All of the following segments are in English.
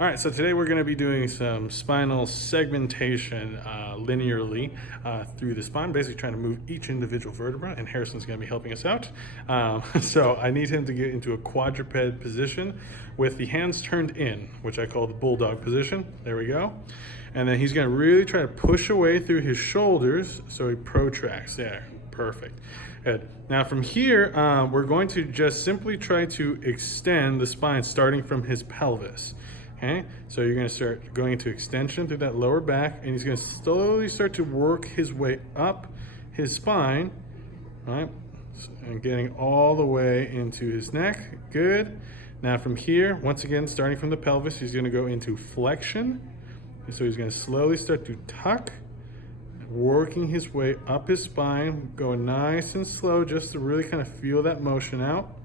All right, so today we're going to be doing some spinal segmentation linearly through the spine, basically trying to move each individual vertebra, and Harrison's going to be helping us out. So I need him to get into a quadruped position with the hands turned in, which I call the bulldog position. There we go. And then he's going to really try to push away through his shoulders so he protracts. There, perfect. Good. Now from here, we're going to just simply try to extend the spine starting from his pelvis. Okay, so you're going to start going into extension through that lower back, and he's going to slowly start to work his way up his spine, right? And getting all the way into his neck. Good. Now from here, once again, starting from the pelvis, he's going to go into flexion. And so he's going to slowly start to tuck, working his way up his spine, going nice and slow just to really kind of feel that motion out.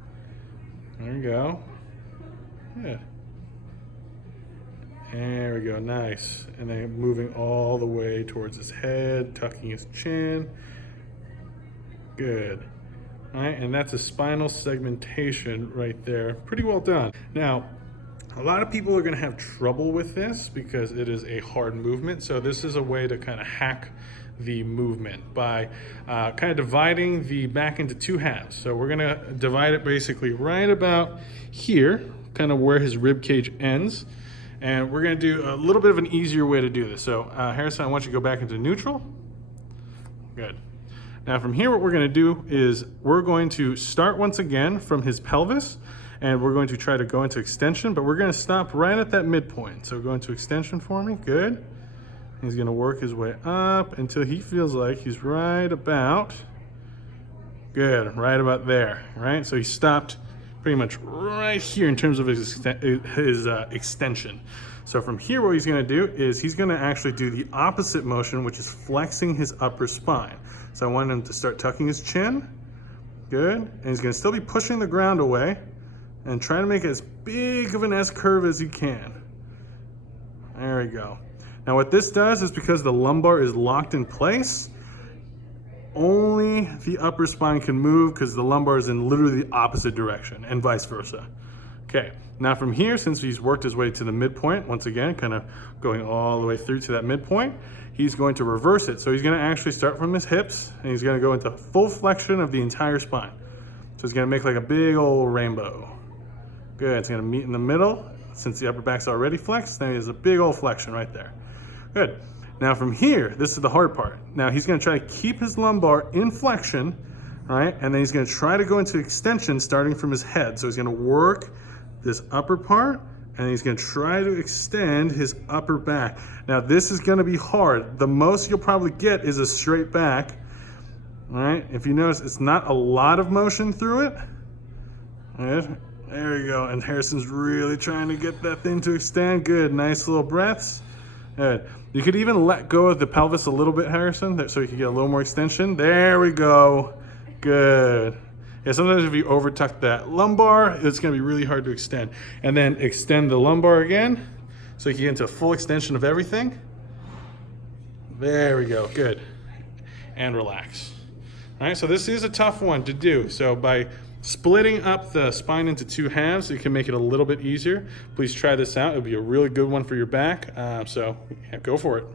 There we go. Good. There we go, nice. And then moving all the way towards his head, tucking his chin. Good. All right, and that's a spinal segmentation right there. Pretty well done. Now, a lot of people are gonna have trouble with this because it is a hard movement. So this is a way to kind of hack the movement by kind of dividing the back into two halves. So we're gonna divide it basically right about here, kind of where his rib cage ends. And we're going to do a little bit of an easier way to do this. So Harrison, I want you to go back into neutral. Good. Now from here, what we're going to do is we're going to start once again from his pelvis, and we're going to try to go into extension, but we're going to stop right at that midpoint. So go into extension for me. Good. He's going to work his way up until he feels like he's right about, good, right about there, right? So he stopped pretty much right here in terms of his extension. So from here, what he's going to do is he's going to actually do the opposite motion, which is flexing his upper spine. So I want him to start tucking his chin. Good. And he's going to still be pushing the ground away and trying to make it as big of an S curve as he can. There we go. Now what this does is because the lumbar is locked in place, only the upper spine can move because the lumbar is in literally the opposite direction, and vice versa. Okay, now from here, since he's worked his way to the midpoint, once again, kind of going all the way through to that midpoint, he's going to reverse it. So he's going to actually start from his hips, and he's going to go into full flexion of the entire spine. So he's going to make like a big old rainbow. Good, it's going to meet in the middle. Since the upper back's already flexed, then he has a big old flexion right there. Good. Now from here, this is the hard part. Now he's going to try to keep his lumbar in flexion, right? And then he's going to try to go into extension starting from his head. So he's going to work this upper part, and he's going to try to extend his upper back. Now this is going to be hard. The most you'll probably get is a straight back, all right? If you notice, it's not a lot of motion through it. Right? There you go. And Harrison's really trying to get that thing to extend. Good, nice little breaths. Good. You could even let go of the pelvis a little bit, Harrison, so you can get a little more extension. There we go. Good. Yeah, sometimes if you overtuck that lumbar, it's going to be really hard to extend. And then extend the lumbar again, so you can get into full extension of everything. There we go. Good. And relax. All right, so this is a tough one to do. So by splitting up the spine into two halves, you can make it a little bit easier. Please try this out. It'll be a really good one for your back. So yeah, go for it.